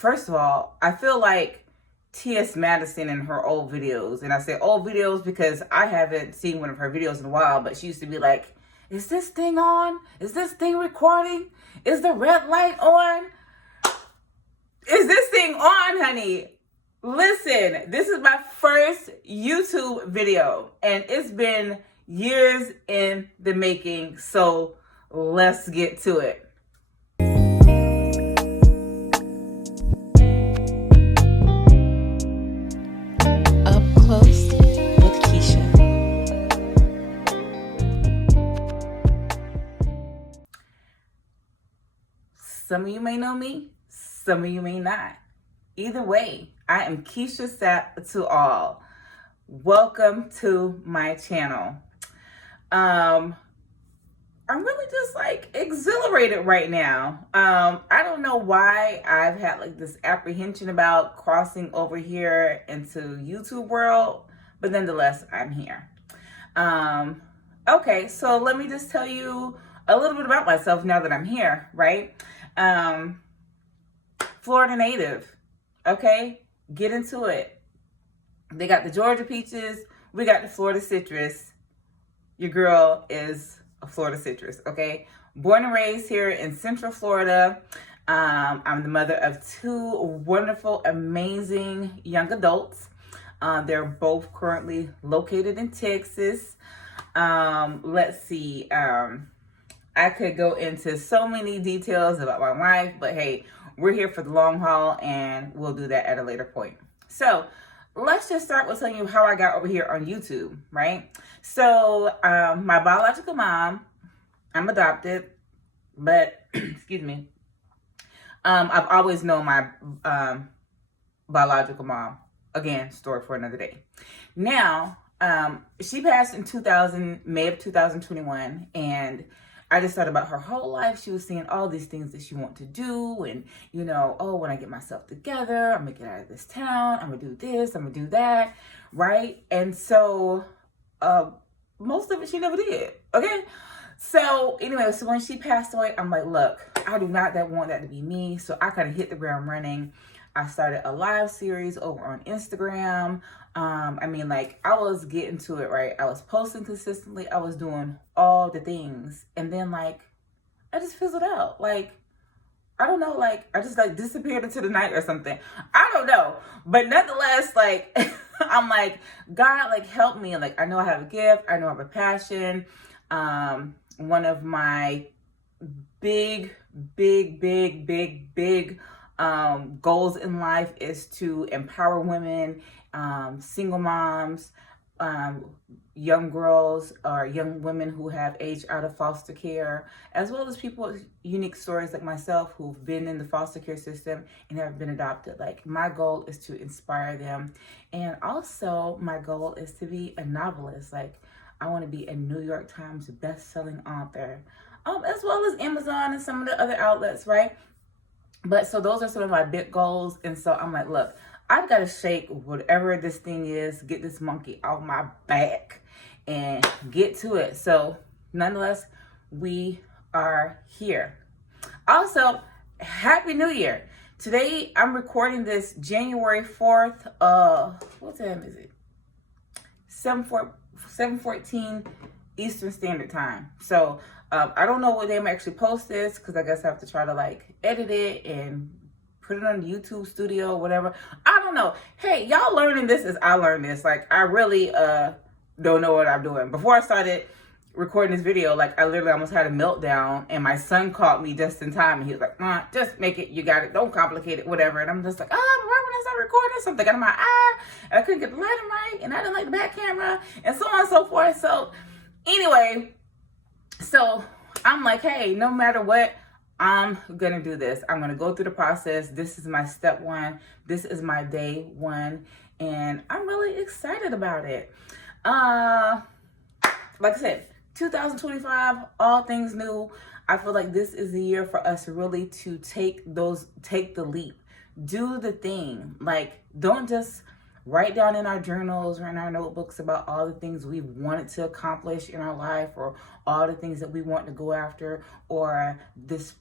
first of all, I feel like T.S. Madison in her old videos, and I say old videos because I haven't seen one of her videos in a while, but she used to be like, is this thing on? Is this thing recording? Is the red light on? Is this thing on, honey? Listen, this is my first YouTube video, and it's been years in the making, so let's get to it. Up Close with Keisha. Some of you may know me, some of you may not. Either way, I am Keisha Sapp to all. Welcome to my channel. I'm really just like exhilarated right now. I don't know why I've had like this apprehension about crossing over here into YouTube world, but nonetheless, I'm here. Okay, so let me just tell you a little bit about myself now that I'm here, right? Florida native, okay? Get into it. They got the Georgia peaches, we got the Florida citrus. Your girl is a Florida citrus, okay? Born and raised here in Central Florida. I'm the mother of two wonderful, amazing young adults. They're both currently located in Texas. Let's see. I could go into so many details about my life, but hey, we're here for the long haul and we'll do that at a later point. So let's just start with telling you how I got over here on YouTube, right? So my biological mom, I'm adopted, but excuse me, I've always known my biological mom. Again, story for another day. Now, she passed in May of 2021, and I just thought about her whole life. She was saying all these things that she wanted to do, and you know, oh, when I get myself together, I'm gonna get out of this town, I'm gonna do this, I'm gonna do that, right? And so most of it she never did. Okay, so anyway, so when she passed away, I'm like, look, I do not want that to be me. So I kind of hit the ground running. I started a live series over on Instagram. I mean, like, I was getting to it, right? I was posting consistently. I was doing all the things. And then, like, I just fizzled out. Like, I don't know, like, I just, like, disappeared into the night or something. I don't know. But nonetheless, like, I'm like, God, like, help me. Like, I know I have a gift. I know I have a passion. One of my big goals in life is to empower women, single moms, young girls or young women who have aged out of foster care, as well as people with unique stories like myself who've been in the foster care system and have been adopted. Like, my goal is to inspire them. And also my goal is to be a novelist. Like, I want to be a New York Times best-selling author, as well as Amazon and some of the other outlets, right? But so those are some of my big goals. And so I'm like, look, I've got to shake whatever this thing is, get this monkey off my back and get to it. So nonetheless, we are here. Also, Happy New Year. Today, I'm recording this January 4th. What time is it? 7:14 Eastern Standard Time. So I don't know what day I'm actually post this, because I guess I have to try to like edit it and put it on the YouTube studio, whatever. I don't know. Hey, y'all learning this as I learn this. Like, I really don't know what I'm doing. Before I started recording this video, like, I literally almost had a meltdown, and my son caught me just in time, and he was like, just make it, you got it, don't complicate it, whatever. And I'm just like, right when I started recording, something got in my eye, and I couldn't get the lighting right, and I didn't like the back camera, and so on and so forth. So anyway, so I'm like, hey, no matter what, I'm gonna do this. I'm gonna go through the process. This is my step one. This is my day one, and I'm really excited about it. Like I said, 2025, all things new. I feel like this is the year for us really to take the leap, do the thing. Like, don't just write down in our journals or in our notebooks about all the things we wanted to accomplish in our life, or all the things that we want to go after, or this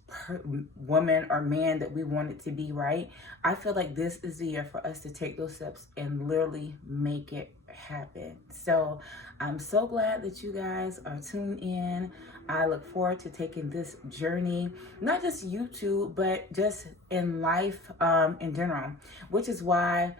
woman or man that we wanted to be, right? I feel like this is the year for us to take those steps and literally make it happen. So I'm so glad that you guys are tuned in. I look forward to taking this journey, not just YouTube, but just in life in general, which is why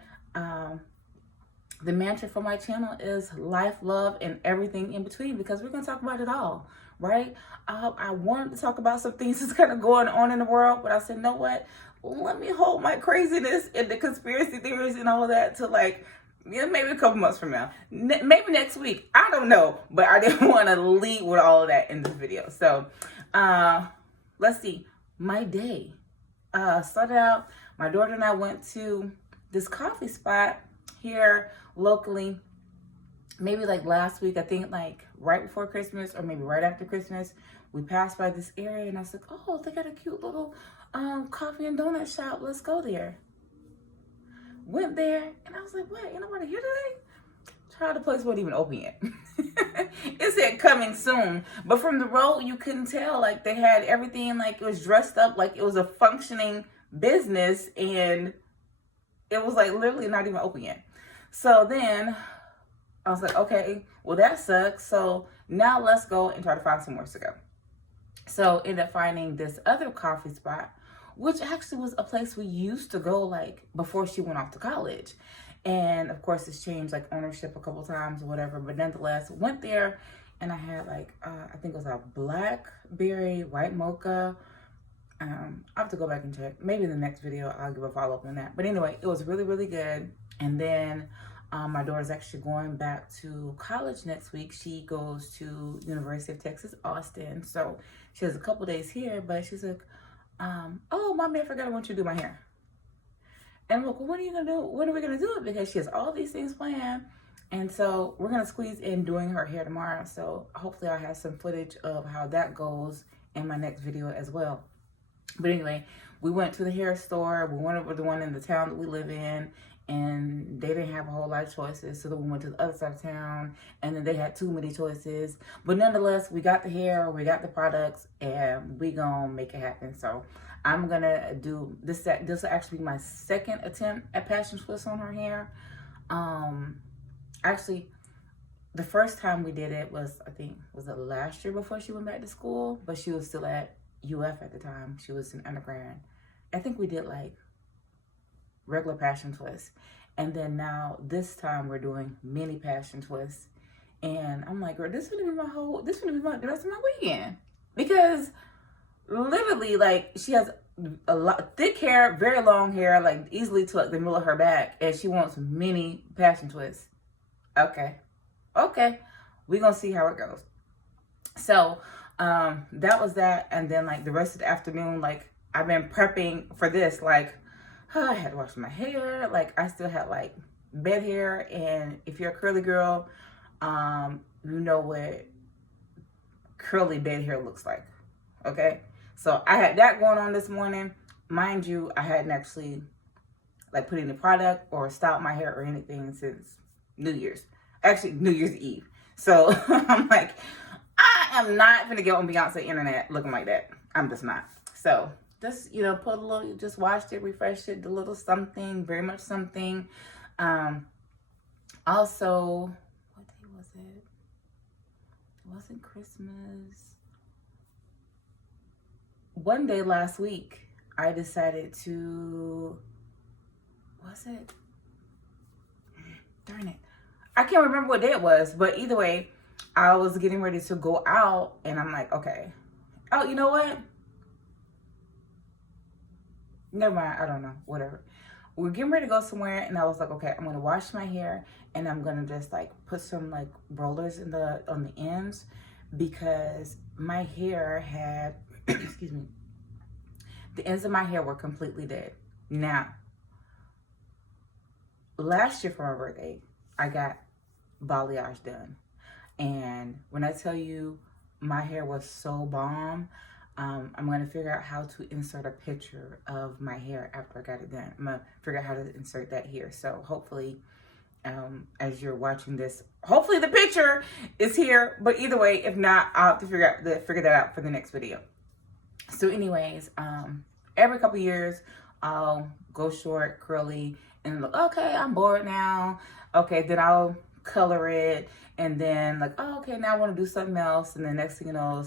the mantra for my channel is life, love, and everything in between, because we're going to talk about it all, right? I wanted to talk about some things that's kind of going on in the world, but I said, you know what? Let me hold my craziness and the conspiracy theories and all that to like, maybe a couple months from now, maybe next week. I don't know, but I didn't want to lead with all of that in this video. So let's see. My day started out, my daughter and I went to this coffee spot here locally, maybe like last week, I think like right before Christmas or maybe right after Christmas. We passed by this area and I was like, oh, they got a cute little coffee and donut shop. Let's go there. Went there and I was like, what, ain't nobody here today? Child, the place wasn't even open yet. It said coming soon, but from the road you couldn't tell. Like they had everything, like it was dressed up like it was a functioning business, and it was like literally not even open yet. So then I was like, okay, well that sucks. So now let's go and try to find somewhere to go. So ended up finding this other coffee spot, which actually was a place we used to go like before she went off to college. And of course it's changed like ownership a couple times or whatever, but nonetheless went there and I had like, I think it was a blackberry white mocha. I'll have to go back and check. Maybe in the next video, I'll give a follow up on that. But anyway, it was really, really good. And then my daughter's actually going back to college next week. She goes to University of Texas, Austin. So she has a couple days here, but she's like, oh, mommy, I forgot I want you to do my hair. And I'm like, well, when are you going to do it? When are we going to do it? Because she has all these things planned. And so we're going to squeeze in doing her hair tomorrow. So hopefully I'll have some footage of how that goes in my next video as well. But anyway, we went to the hair store. We went over the one in the town that we live in, and they didn't have a whole lot of choices. So then we went to the other side of town, and then they had too many choices. But nonetheless, we got the hair, we got the products, and we gonna make it happen. So I'm gonna do this. This will actually be my second attempt at passion twists on her hair. Actually, the first time we did it was, I think, was it last year before she went back to school? But she was still at UF at the time. She was in undergrad. I think we did like regular passion twists. And then now this time we're doing mini passion twists. And I'm like, girl, this is gonna be the rest of my weekend. Because literally, like, she has a lot thick hair, very long hair, like easily to like the middle of her back, and she wants mini passion twists. Okay. We're gonna see how it goes. So that was that. And then like the rest of the afternoon, like I've been prepping for this. Like I had to wash my hair. Like I still had like bed hair. And if you're a curly girl, you know what curly bed hair looks like. Okay. So I had that going on this morning. Mind you, I hadn't actually like put any product or styled my hair or anything since New Year's. Actually, New Year's Eve. So I'm like, I am not gonna get on Beyonce internet looking like that. I'm just not. So just, you know, put a little, just washed it, refreshed it, a little something, very much something. Also, what day was it? It wasn't Christmas. One day last week, I decided to, was it? Darn it. I can't remember what day it was, but either way, I was getting ready to go out and I'm like, okay. Oh, you know what? Never mind. I don't know. Whatever. We're getting ready to go somewhere and I was like, okay, I'm going to wash my hair and I'm going to just like put some like rollers on the ends because my hair had, excuse me, the ends of my hair were completely dead. Now, last year for my birthday, I got balayage done. And when I tell you my hair was so bomb, I'm going to figure out how to insert a picture of my hair after I got it done. I'm going to figure out how to insert that here. So hopefully as you're watching this. Hopefully the picture is here, but either way, if not, I'll have to figure that out for the next video. So anyways, every couple years, I'll go short, curly, and look, okay, I'm bored now. Okay, then I'll color it, and then like, oh, okay, now I want to do something else, and the next thing you know,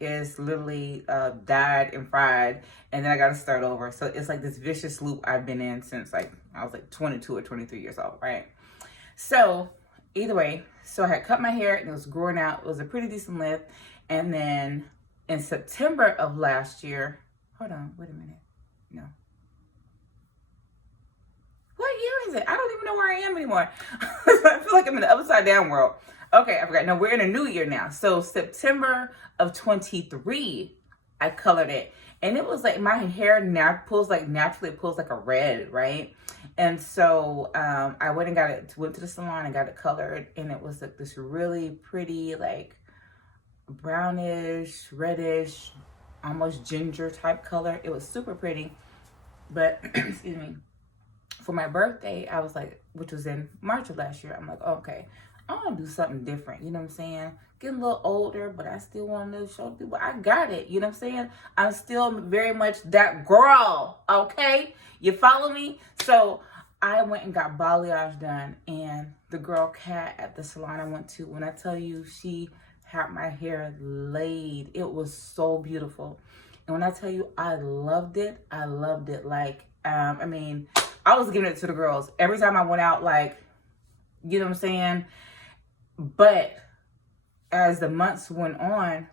is literally dyed and fried, and then I got to start over. So it's like this vicious loop I've been in since like I was like 22 or 23 years old, right? So either way, so I had cut my hair and it was growing out. It was a pretty decent length, and then in September of last year, hold on, wait a minute, no. What year is it? I don't even know where I am anymore. I feel like I'm in the upside down world. Okay, I forgot. No, we're in a new year now. So September of 23, I colored it. And it was like my hair naturally pulls like a red, right? And so I went to the salon and got it colored. And it was like this really pretty, like brownish, reddish, almost ginger type color. It was super pretty. But, excuse me, for my birthday, I was like, which was in March of last year, I'm like, okay, I want to do something different. You know what I'm saying? Getting a little older, but I still want to show people I got it. You know what I'm saying? I'm still very much that girl. Okay? You follow me? So I went and got balayage done. And the girl Kat at the salon I went to, when I tell you she had my hair laid, it was so beautiful. And when I tell you I loved it like, I mean, I was giving it to the girls every time I went out, like, you know what I'm saying? But as the months went on,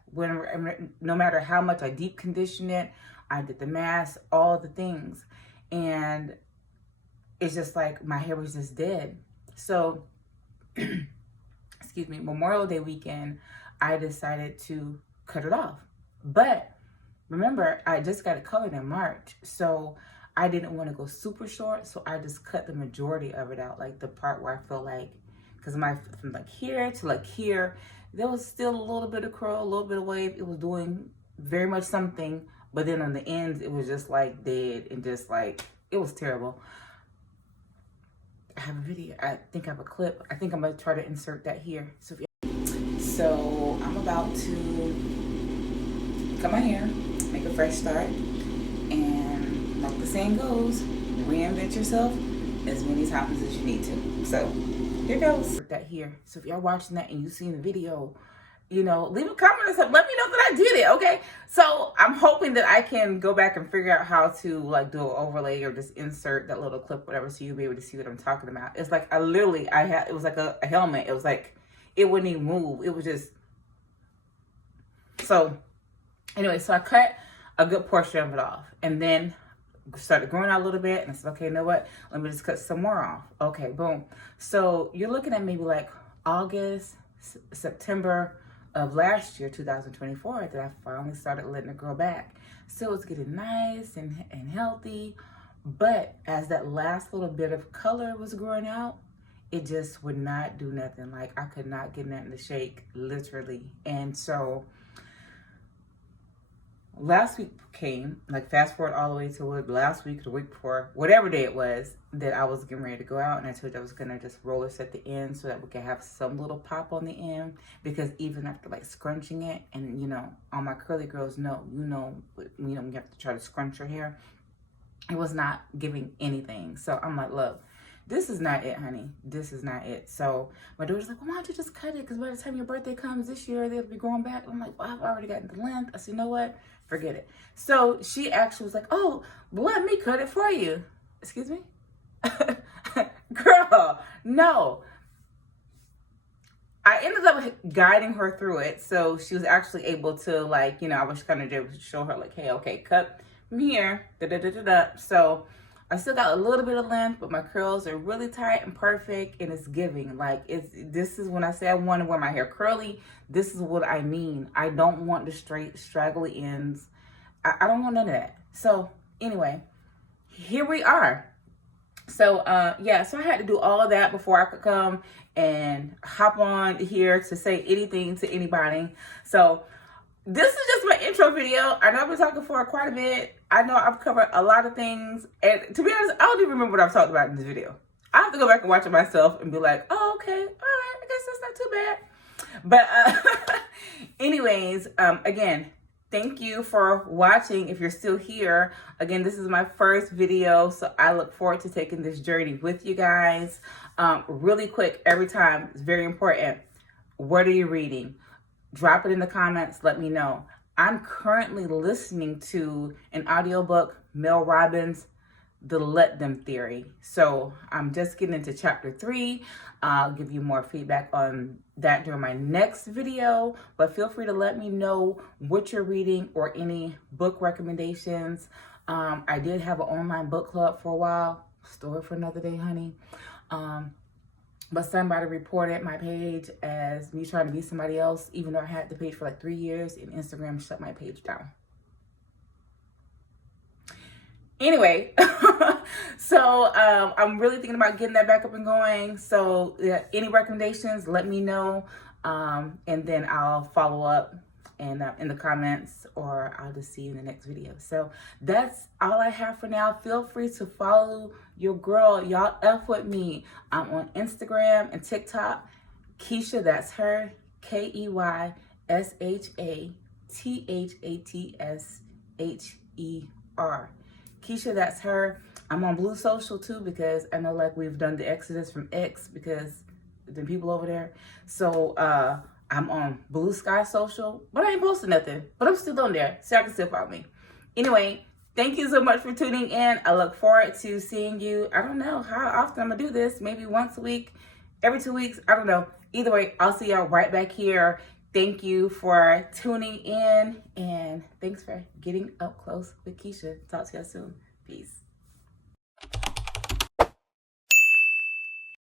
no matter how much I deep conditioned it, I did the mask, all the things, and it's just like my hair was just dead. So, excuse me, Memorial Day weekend, I decided to cut it off. But remember, I just got it colored in March, so I didn't want to go super short, so I just cut the majority of it out, like the part where I feel like, because from like here to like here, there was still a little bit of curl, a little bit of wave. It was doing very much something, but then on the ends, it was just like dead and just like, it was terrible. I have a video, I think I have a clip. I think I'm gonna try to insert that here. So I'm about to cut my hair, make a fresh start, and like the saying goes, reinvent yourself as many times as you need to. So here goes. That here. So if y'all watching that and you seen the video, you know, leave a comment or something. Let me know that I did it, okay? So I'm hoping that I can go back and figure out how to like do an overlay or just insert that little clip, whatever, so you'll be able to see what I'm talking about. It's like it was like a helmet. It was like, it wouldn't even move. It was just, so anyway, so I cut a good portion of it off and then started growing out a little bit, and I said, okay, you know what? Let me just cut some more off. Okay, boom. So you're looking at maybe like August, September of last year, 2024, that I finally started letting it grow back. So it's getting nice and healthy, but as that last little bit of color was growing out, it just would not do nothing. Like I could not get nothing to shake, literally. And so last week came, like fast forward all the way to last week, the week before, whatever day it was, that I was getting ready to go out, and I told you I was gonna just roller set the end so that we could have some little pop on the end, because even after like scrunching it, and you know, all my curly girls know, you know, you have to try to scrunch your hair, it was not giving anything. So I'm like, look, this is not it, honey. This is not it. So my daughter's like, well, why don't you just cut it? Because by the time your birthday comes this year, they'll be growing back. I'm like, well, I've already gotten the length. I said, you know what? Forget it. So she actually was like, oh, let me cut it for you. Excuse me? Girl, no. I ended up guiding her through it. So she was actually able to, like, you know, I was kind of able to show her, like, hey, okay, cut from here. So I still got a little bit of length, but my curls are really tight and perfect, and it's giving. Like, this is when I say I want to wear my hair curly, this is what I mean. I don't want the straight, straggly ends. I don't want none of that. So anyway, here we are. So yeah, so I had to do all of that before I could come and hop on here to say anything to anybody. So this is just my intro video. I know I've been talking for quite a bit. I know I've covered a lot of things, and to be honest, I don't even remember what I've talked about in this video. I have to go back and watch it myself and be like, oh, okay, all right, I guess that's not too bad. But anyways, again, thank you for watching. If you're still here, again, this is my first video, so I look forward to taking this journey with you guys. Really quick, every time, it's very important. What are you reading? Drop it in the comments, let me know. I'm currently listening to an audiobook, Mel Robbins' The Let Them Theory. So I'm just getting into chapter 3. I'll give you more feedback on that during my next video, but feel free to let me know what you're reading or any book recommendations. I did have an online book club for a while. Story for another day, honey. But somebody reported my page as me trying to be somebody else, even though I had the page for like 3 years, and Instagram shut my page down. Anyway, so I'm really thinking about getting that back up and going. So any recommendations, let me know, and then I'll follow up and in the comments, or I'll just see you in the next video. So that's all I have for now. Feel free to follow your girl. Y'all F with me. I'm on Instagram and TikTok. Keisha, that's her. KEYSHATHATSHER. Keisha, that's her. I'm on Blue Social too, because I know like we've done the exodus from X because the people over there. So I'm on Blue Sky Social, but I ain't posting nothing. But I'm still on there, so I can still follow me. Anyway, thank you so much for tuning in. I look forward to seeing you. I don't know how often I'm gonna do this. Maybe once a week, every 2 weeks. I don't know. Either way, I'll see y'all right back here. Thank you for tuning in, and thanks for getting up close with Keisha. Talk to y'all soon. Peace.